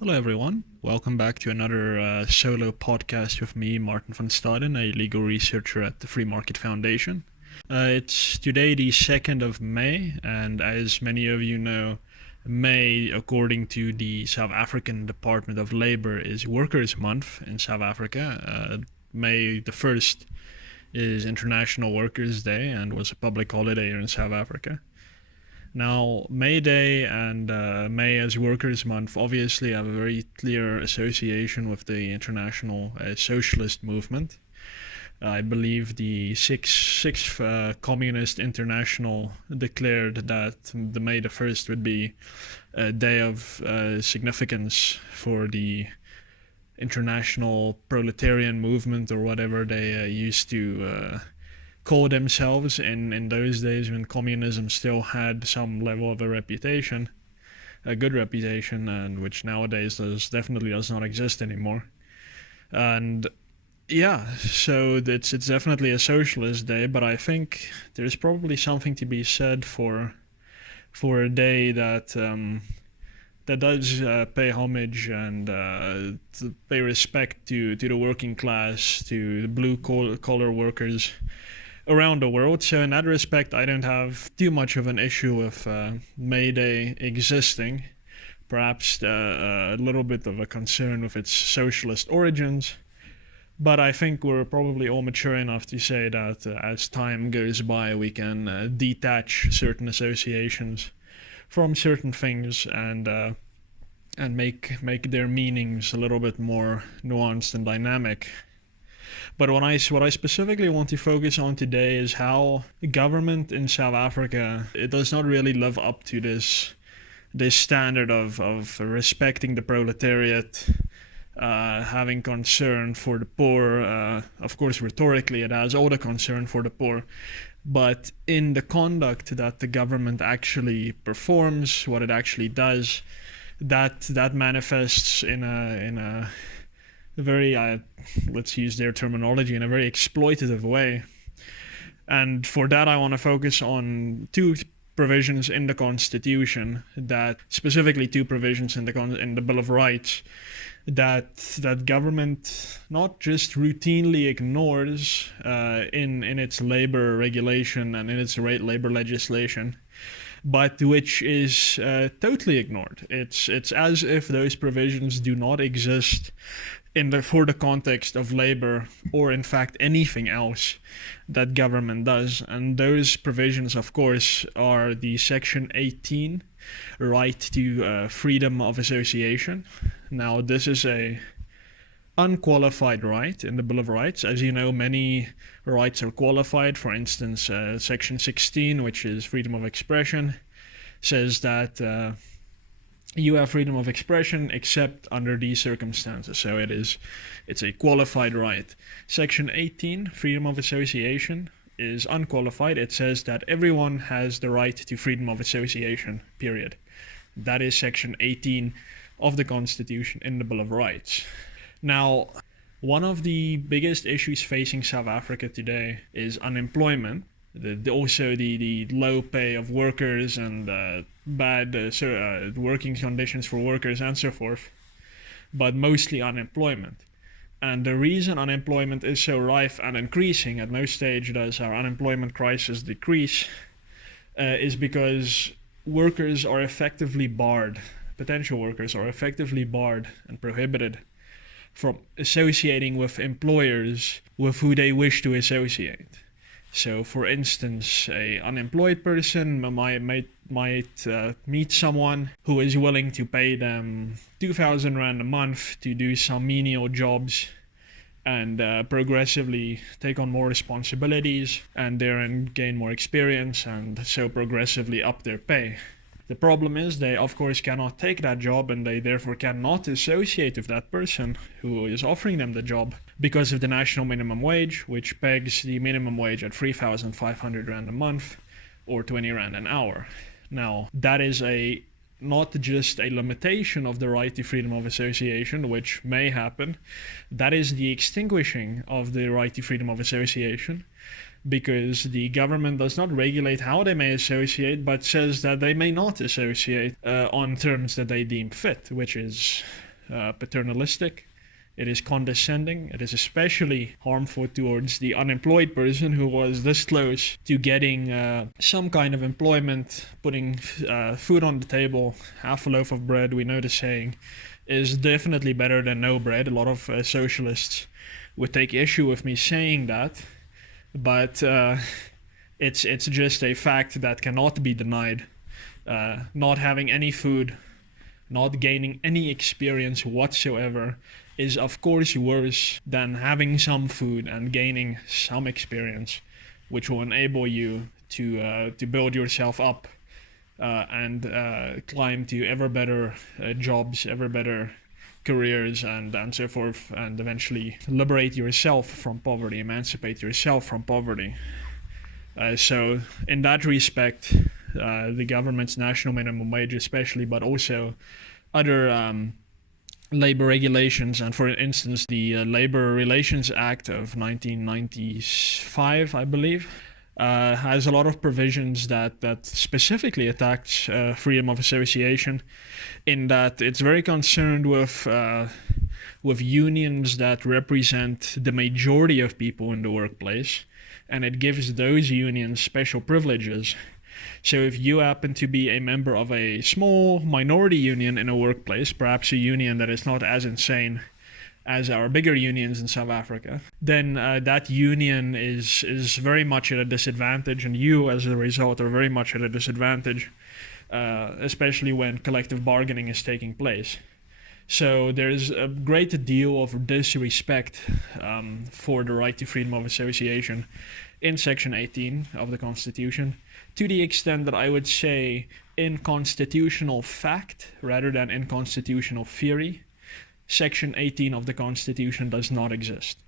Hello, everyone. Welcome back to another solo podcast with me, Martin van Staden, a legal researcher at the Free Market Foundation. It's today the 2nd of May, and as many of you know, May, according to the South African Department of Labor, is Workers' Month in South Africa. May the 1st is International Workers' Day and was a public holiday here in South Africa. Now, May Day and May as Workers' Month obviously have a very clear association with the international socialist movement. I believe the Sixth Communist International declared that the May the 1st would be a day of significance for the international proletarian movement, or whatever they used to call themselves in those days when communism still had some level of a reputation, a good reputation, and which nowadays definitely does not exist anymore. And yeah, so it's definitely a socialist day, but I think there's probably something to be said for a day that that does pay homage and to pay respect to the working class, to the blue collar workers around the world. So in that respect, I don't have too much of an issue with May Day existing. Perhaps a little bit of a concern with its socialist origins. But I think we're probably all mature enough to say that as time goes by, we can detach certain associations from certain things and make their meanings a little bit more nuanced and dynamic. But what I specifically want to focus on today is how the government in South Africa, it does not really live up to this standard of respecting the proletariat, having concern for the poor. Of course, rhetorically, it has all the concern for the poor. But in the conduct that the government actually performs, what it actually does, that manifests in a very, let's use their terminology, in a very exploitative way. And for that, I want to focus on two provisions in the Constitution, that specifically two provisions in the Bill of Rights, that government not just routinely ignores in its labor regulation and in its labor legislation, but which is totally ignored. It's as if those provisions do not exist for the context of labor, or in fact anything else that government does. And those provisions, of course, are the Section 18 right to freedom of association. Now, this is a unqualified right in the Bill of Rights. As you know, many rights are qualified. For instance, Section 16, which is freedom of expression, says that you have freedom of expression except under these circumstances. So it's a qualified right. Section 18, freedom of association, is unqualified. It says that everyone has the right to freedom of association, period. That is Section 18 of the Constitution in the Bill of Rights. Now, one of the biggest issues facing South Africa today is unemployment. Also the low pay of workers and bad working conditions for workers and so forth, but mostly unemployment. And the reason unemployment is so rife and increasing, at no stage does our unemployment crisis decrease, is because workers are effectively barred, potential workers are effectively barred and prohibited from associating with employers with who they wish to associate. So, for instance, a unemployed person might meet someone who is willing to pay them 2,000 rand a month to do some menial jobs and progressively take on more responsibilities and therein gain more experience and so progressively up their pay. The problem is they, of course, cannot take that job, and they therefore cannot associate with that person who is offering them the job because of the national minimum wage, which pegs the minimum wage at 3,500 rand a month or 20 rand an hour. Now, that is not just a limitation of the right to freedom of association, which may happen. That is the extinguishing of the right to freedom of association, because the government does not regulate how they may associate, but says that they may not associate on terms that they deem fit, which is paternalistic. It is condescending. It is especially harmful towards the unemployed person who was this close to getting some kind of employment, putting food on the table. Half a loaf of bread, we know the saying, is definitely better than no bread. A lot of socialists would take issue with me saying that, but it's just a fact that cannot be denied. Not having any food, not gaining any experience whatsoever is of course worse than having some food and gaining some experience, which will enable you to build yourself up and climb to ever better jobs, ever better careers, and so forth, and eventually liberate yourself from poverty, emancipate yourself from poverty. So in that respect, the government's national minimum wage especially, but also other labor regulations, and for instance the Labor Relations Act of 1995, I believe, has a lot of provisions that specifically attacks freedom of association, in that it's very concerned with unions that represent the majority of people in the workplace, and it gives those unions special privileges. So if you happen to be a member of a small minority union in a workplace, perhaps a union that is not as insane as our bigger unions in South Africa, then that union is very much at a disadvantage, and you as a result are very much at a disadvantage, especially when collective bargaining is taking place. So there's a great deal of disrespect for the right to freedom of association in Section 18 of the Constitution, to the extent that I would say in constitutional fact rather than in constitutional theory, Section 18 of the Constitution does not exist.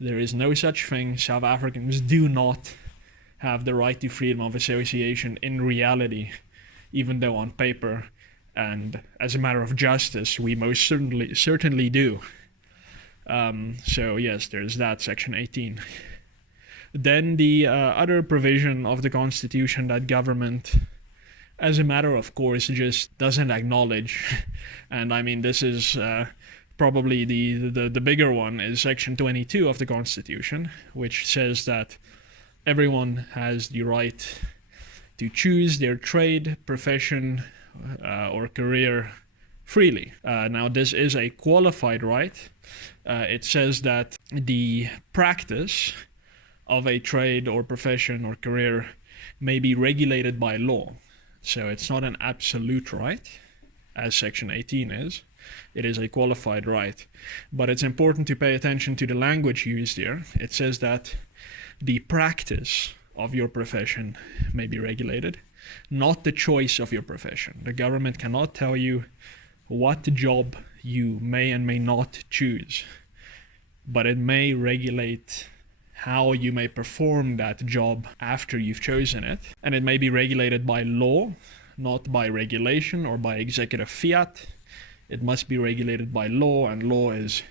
There is no such thing. South Africans do not have the right to freedom of association in reality, even though on paper and as a matter of justice we most certainly do. So yes, there's that, Section 18. Then the other provision of the Constitution that government, as a matter of course, just doesn't acknowledge, and I mean this is probably the bigger one, is Section 22 of the Constitution, which says that everyone has the right to choose their trade, profession, or career freely. Now this is a qualified right. It says that the practice of a trade or profession or career may be regulated by law. So it's not an absolute right, as Section 18 is. It is a qualified right. But it's important to pay attention to the language used here. It says that the practice of your profession may be regulated, not the choice of your profession. The government cannot tell you what job you may and may not choose, but it may regulate how you may perform that job after you've chosen it. And it may be regulated by law, not by regulation or by executive fiat. It must be regulated by law, and law is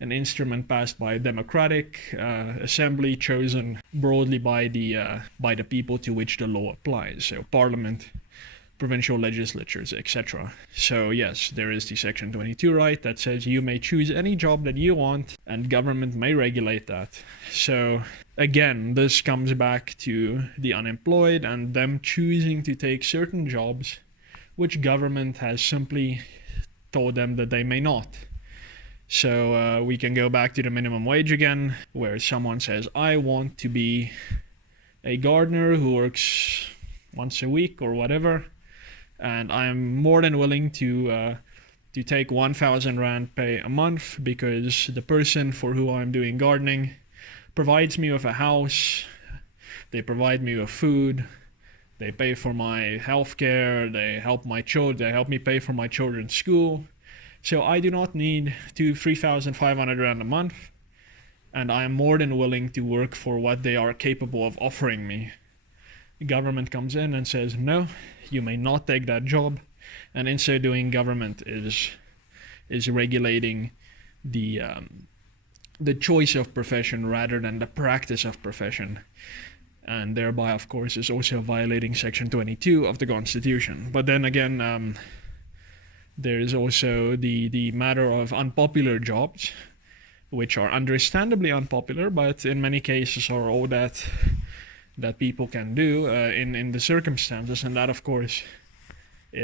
an instrument passed by a democratic assembly chosen broadly by the people to which the law applies. So parliament, provincial legislatures, etc. So yes, there is the Section 22 right that says you may choose any job that you want and government may regulate that. So again, this comes back to the unemployed and them choosing to take certain jobs which government has simply told them that they may not. So we can go back to the minimum wage again, where someone says, I want to be a gardener who works once a week or whatever, and I'm more than willing to take 1,000 Rand pay a month because the person for who I'm doing gardening provides me with a house, they provide me with food, they pay for my healthcare, they help me pay for my children's school. So I do not need 3,500 Rand a month, and I am more than willing to work for what they are capable of offering me. The government comes in and says, no, you may not take that job, and in so doing, government is regulating the choice of profession rather than the practice of profession, and thereby, of course, is also violating Section 22 of the Constitution. But then again, There is also the matter of unpopular jobs, which are understandably unpopular, but in many cases are all that people can do in the circumstances, and that of course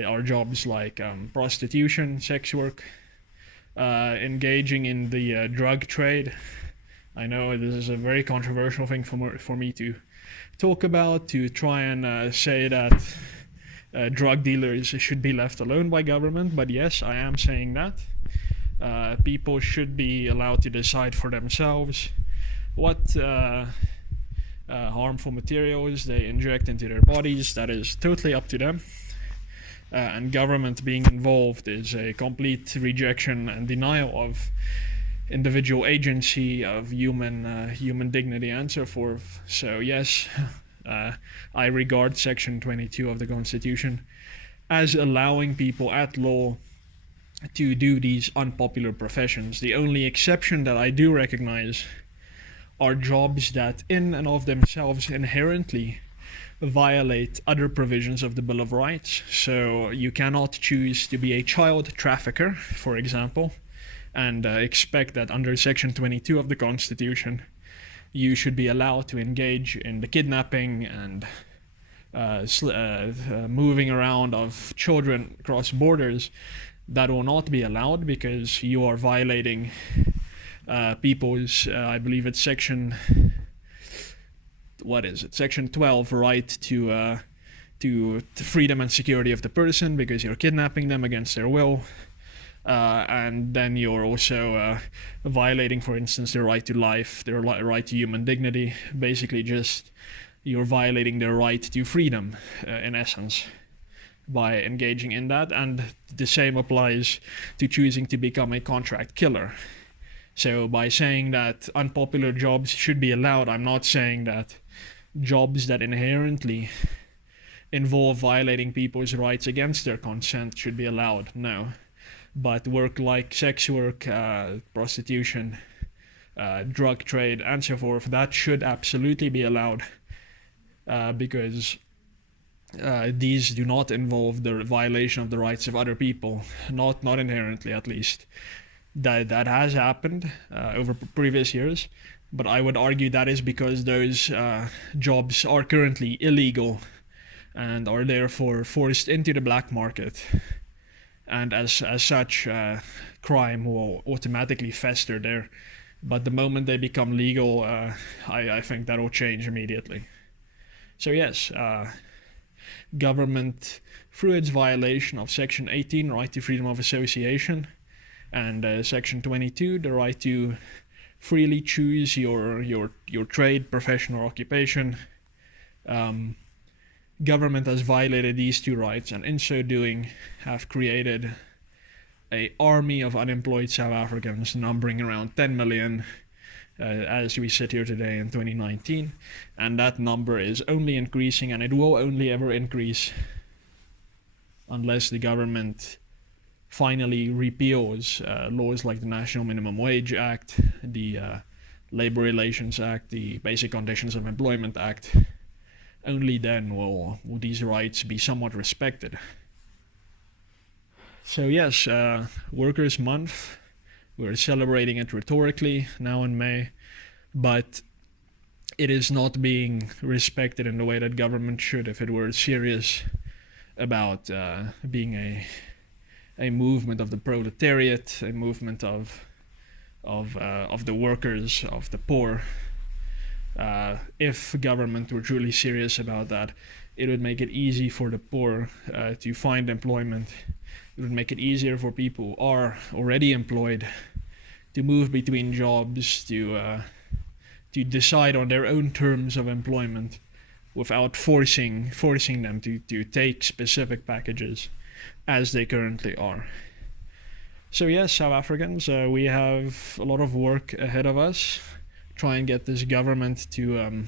are jobs like prostitution, sex work, engaging in the drug trade. I know this is a very controversial thing for me to talk about, to try and say that drug dealers should be left alone by government, but yes, I am saying that. People should be allowed to decide for themselves what harmful materials they inject into their bodies. That is totally up to them. And government being involved is a complete rejection and denial of individual agency, of human dignity, and so forth. So yes, I regard Section 22 of the Constitution as allowing people at law to do these unpopular professions. The only exception that I do recognize are jobs that in and of themselves inherently violate other provisions of the Bill of Rights. So you cannot choose to be a child trafficker, for example, and expect that under Section 22 of the Constitution you should be allowed to engage in the kidnapping and moving around of children across borders. That will not be allowed because you are violating people's, I believe it's Section 12, right to freedom and security of the person, because you're kidnapping them against their will. And then you're also violating, for instance, their right to life, their right to human dignity. Basically just you're violating their right to freedom, in essence, by engaging in that. And the same applies to choosing to become a contract killer. So by saying that unpopular jobs should be allowed, I'm not saying that jobs that inherently involve violating people's rights against their consent should be allowed. No. But work like sex work, prostitution, drug trade, and so forth, that should absolutely be allowed, because these do not involve the violation of the rights of other people, not inherently at least. That has happened over previous years, but I would argue that is because those jobs are currently illegal and are therefore forced into the black market. And as such, crime will automatically fester there. But the moment they become legal, I think that will change immediately. So yes, government, through its violation of Section 18, right to freedom of association, and Section 22, the right to freely choose your trade, profession, or occupation, government has violated these two rights, and in so doing have created an army of unemployed South Africans numbering around 10 million as we sit here today in 2019, and that number is only increasing, and it will only ever increase unless the government finally repeals laws like the National Minimum Wage Act, the Labor Relations Act, the Basic Conditions of Employment Act. Only then will these rights be somewhat respected. So yes, Workers' Month, we're celebrating it rhetorically now in May, but it is not being respected in the way that government should if it were serious about being a movement of the proletariat, a movement of the workers, of the poor. If government were truly serious about that, it would make it easy for the poor to find employment. It would make it easier for people who are already employed to move between jobs, to decide on their own terms of employment without forcing them to take specific packages as they currently are. So yes, South Africans, we have a lot of work ahead of us. Try and get this government to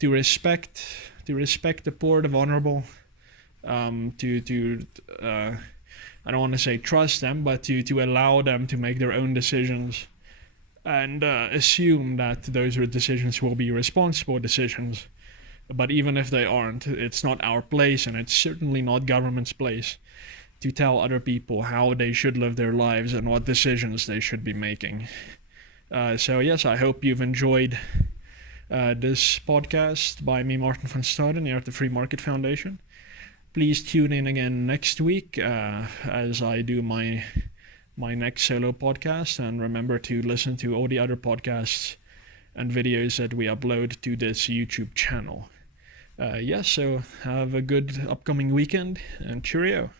respect the poor, the vulnerable, I don't want to say trust them, but to allow them to make their own decisions, and assume that those decisions will be responsible decisions. But even if they aren't, it's not our place, and it's certainly not government's place to tell other people how they should live their lives and what decisions they should be making. So yes, I hope you've enjoyed this podcast by me, Martin van Staden, here at the Free Market Foundation. Please tune in again next week as I do my next solo podcast, and remember to listen to all the other podcasts and videos that we upload to this YouTube channel. So have a good upcoming weekend, and cheerio.